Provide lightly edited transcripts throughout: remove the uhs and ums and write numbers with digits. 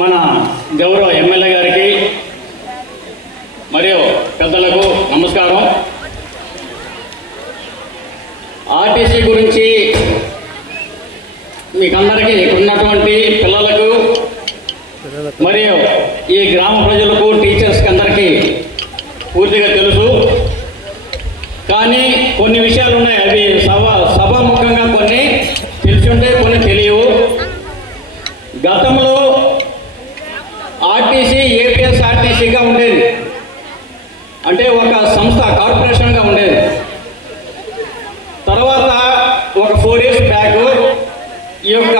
మన గౌరవ ఎమ్మెల్యే గారికి మరియు పెద్దలకు నమస్కారం. ఆర్టీసీ గురించి మీకందరికీ ఉన్నటువంటి పిల్లలకు మరియు ఈ గ్రామ ప్రజలకు టీచర్స్కి అందరికీ పూర్తిగా తెలుసు. కానీ కొన్ని విషయాలు ఉన్నాయి, అవి సభాముఖంగా కొన్ని తెలిసి ఉంటాయి, కొన్ని తెలియవు. గతంలో ఆర్టీసీ ఏపీఎస్ఆర్టీసీగా ఉండేది, అంటే ఒక సంస్థ కార్పొరేషన్గా ఉండేది. తర్వాత ఒక 4 years బ్యాక్ ఈ యొక్క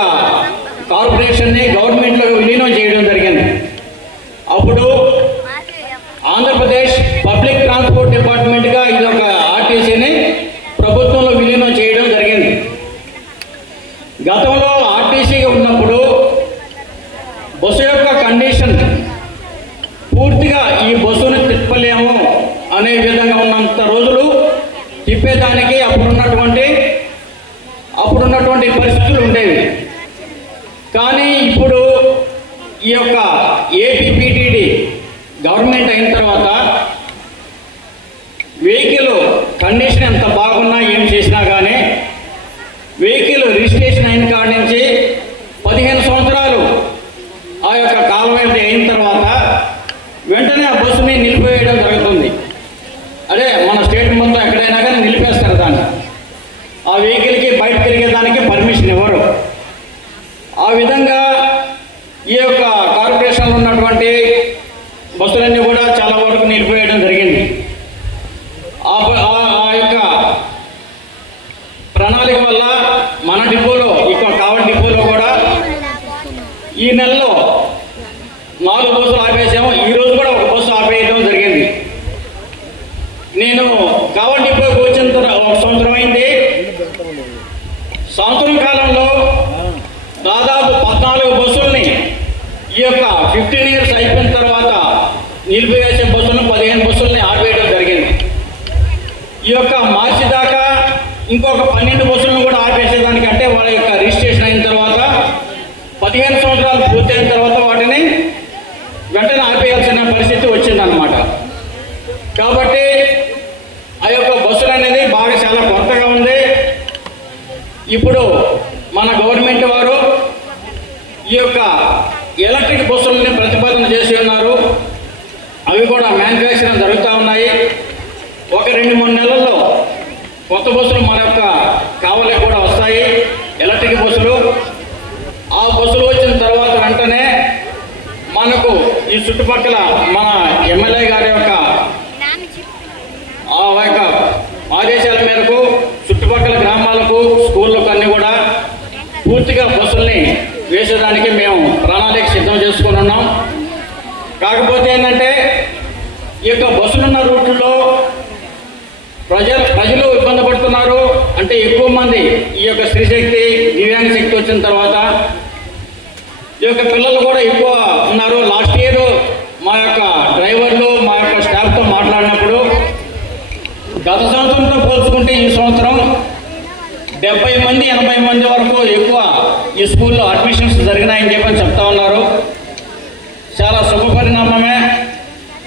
కార్పొరేషన్ని గవర్నమెంట్లో విలీనం చేయడం జరిగింది. అప్పుడు ఆంధ్రప్రదేశ్ పబ్లిక్ ట్రాన్స్పోర్ట్ డిపార్ట్మెంట్గా ఇది ఒక ఆర్టీసీని ప్రభుత్వంలో విలీనం చేయడం జరిగింది. గతంలో ఆర్టీసీగా ఉన్నప్పుడు బస్సు యొక్క కండిషన్ పూర్తిగా ఈ బస్సును తిప్పలేము అనే విధంగా ఉన్నంత రోజులు తిప్పేదానికి అప్పుడున్నటువంటి పరిస్థితులు ఉండేవి. కానీ ఇప్పుడు ఈ యొక్క ఏపీపీటీడీ గవర్నమెంట్ అయిన తర్వాత వెహికల్ కండిషన్ ఎంత బాగున్నా ఏం చేసినా కానీ వెహికల్ రిజిస్ట్రేషన్ అయిన కాడి నుంచి 15 సంవత్సరాలు ఆ యొక్క కాలం అయిన తర్వాత వెంటనే ఆ బస్సుని నిలిపివేయడం జరుగుతుంది. అదే మన స్టేట్ మొత్తం ఎక్కడైనా కానీ నిలిపేస్తారు దాన్ని. ఆ వెహికల్కి బయట తిరిగేదానికి పర్మిషన్ ఇవ్వరు. ఆ విధంగా ఈ యొక్క కార్పొరేషన్లో ఉన్నటువంటి బస్సులన్నీ కూడా చాలా వరకు నిలిపివేయడం జరిగింది. ఆ యొక్క ప్రణాళిక వల్ల మన డిపోలో ఇక్కడ కావలి డిపోలో కూడా ఈ నెలలో 4 బస్సులు ఆపేసాము. ఈరోజు కూడా ఒక బస్సు ఆపేయడం జరిగింది. నేను కావలి డిపోకి వచ్చిన తర్వాత 1 సంవత్సరం అయింది. సంవత్సరం కాలంలో దాదాపు 14 బస్సుల్ని ఈ యొక్క 15 years అయిపోయిన తర్వాత నిలిపివేసే బస్సులను 15 బస్సుల్ని ఆపేయడం జరిగింది. ఈ యొక్క మార్చి దాకా ఇంకొక 12 బస్సులను కూడా ఆపేసేదానికి, అంటే వాళ్ళ యొక్క రిజిస్ట్రేషన్ అయిన తర్వాత 15 సంవత్సరాలు పూర్తయిన తర్వాత వాటిని వెంటనే ఆపేయాల్సిన పరిస్థితి వచ్చిందన్నమాట. కాబట్టి ఆ యొక్క బస్సులు అనేది బాగా చాలా కొత్తగా ఉంది. ఇప్పుడు మన గవర్నమెంట్ వారు ఈ యొక్క ఎలక్ట్రిక్ బస్సులని ప్రతిపాదన చేసి ఉన్నారు. అవి కూడా మ్యానుఫ్యాక్చరింగ్ జరుగుతూ ఉన్నాయి. ఒక 2-3 నెలల్లో కొత్త బస్సులు మన యొక్క కావలి కూడా వస్తాయి, ఎలక్ట్రిక్ బస్సులు. ఆ బస్సులు వచ్చిన తర్వాత వెంటనే మనకు ఈ చుట్టుపక్కల మన ఎమ్మెల్యే గారి యొక్క ఆదేశాల మేరకు చుట్టుపక్కల గ్రామాలకు, స్కూళ్ళకు అన్నీ కూడా పూర్తిగా బస్సుల్ని వేసేదానికి మేము ప్రణాళిక సిద్ధం చేసుకుని ఉన్నాం. కాకపోతే ఏంటంటే ఈ యొక్క బస్సులున్న రూట్లో ప్రజలు ఇబ్బంది పడుతున్నారు. అంటే ఎక్కువ మంది ఈ యొక్క స్త్రీశక్తి, దివ్యాంగ శక్తి వచ్చిన తర్వాత ఈ యొక్క పిల్లలు కూడా ఎక్కువ ఉన్నారు. లాస్ట్ ఇయర్ మా యొక్క డ్రైవర్లు, మా యొక్క స్టాఫ్తో మాట్లాడినప్పుడు గత సంవత్సరంతో పోల్చుకుంటే ఈ సంవత్సరం 70 మంది 80 మంది వరకు ఎక్కువ ఈ స్కూల్లో అడ్మిషన్స్ జరిగినాయని చెప్పని చెప్తా ఉన్నారు. చాలా శుభ పరిణామమే.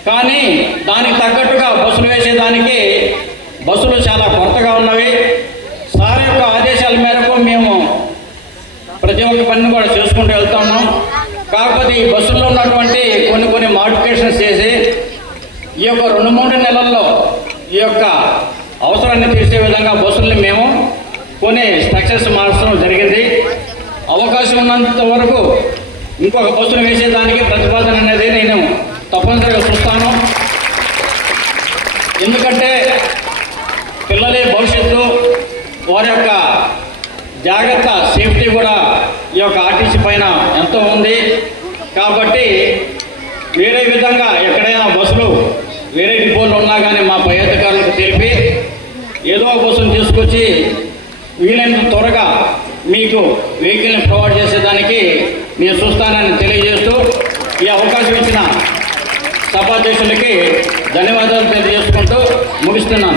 కానీ దానికి తగ్గట్టుగా బస్సులు వేసేదానికి బస్సులు చాలా కొత్తగా ఉన్నవి. సార్ యొక్క ఆదేశాల మేరకు మేము ప్రతి ఒక్క పనిని కూడా చేసుకుంటూ వెళ్తా ఉన్నాం. కాకపోతే ఈ బస్సుల్లో ఉన్నటువంటి కొన్ని మాడిఫికేషన్స్ చేసి ఈ యొక్క 2-3 నెలల్లో ఈ యొక్క అవసరాన్ని తీర్చే విధంగా బస్సుల్ని మేము కొన్ని స్ట్రక్చర్స్ మార్చడం జరిగింది. అవకాశం ఉన్నంత వరకు ఇంకొక బస్సును వేసేదానికి ప్రతిపాదన అనేది నేను తప్పనిసరిగా చూస్తాను. ఎందుకంటే పిల్లలే భవిష్యత్తు, వారి యొక్క జాగ్రత్త, సేఫ్టీ కూడా ఈ యొక్క ఆర్టీసీ పైన ఎంతో ఉంది. కాబట్టి వేరే విధంగా ఎక్కడైనా బస్సులు వేరే డిపోలు ఉన్నా కానీ మా పై అధికారులకు తెలిపి ఏదో ఒక బస్సును తీసుకొచ్చి వీలైనంత త్వరగా మీకు వెహికల్ని ప్రొవైడ్ చేసేదానికి నేను చూస్తానని తెలియజేస్తూ ఈ అవకాశం ఇచ్చిన సభాధ్యక్షులకి ధన్యవాదాలు తెలియజేసుకుంటూ ముగిస్తున్నాను.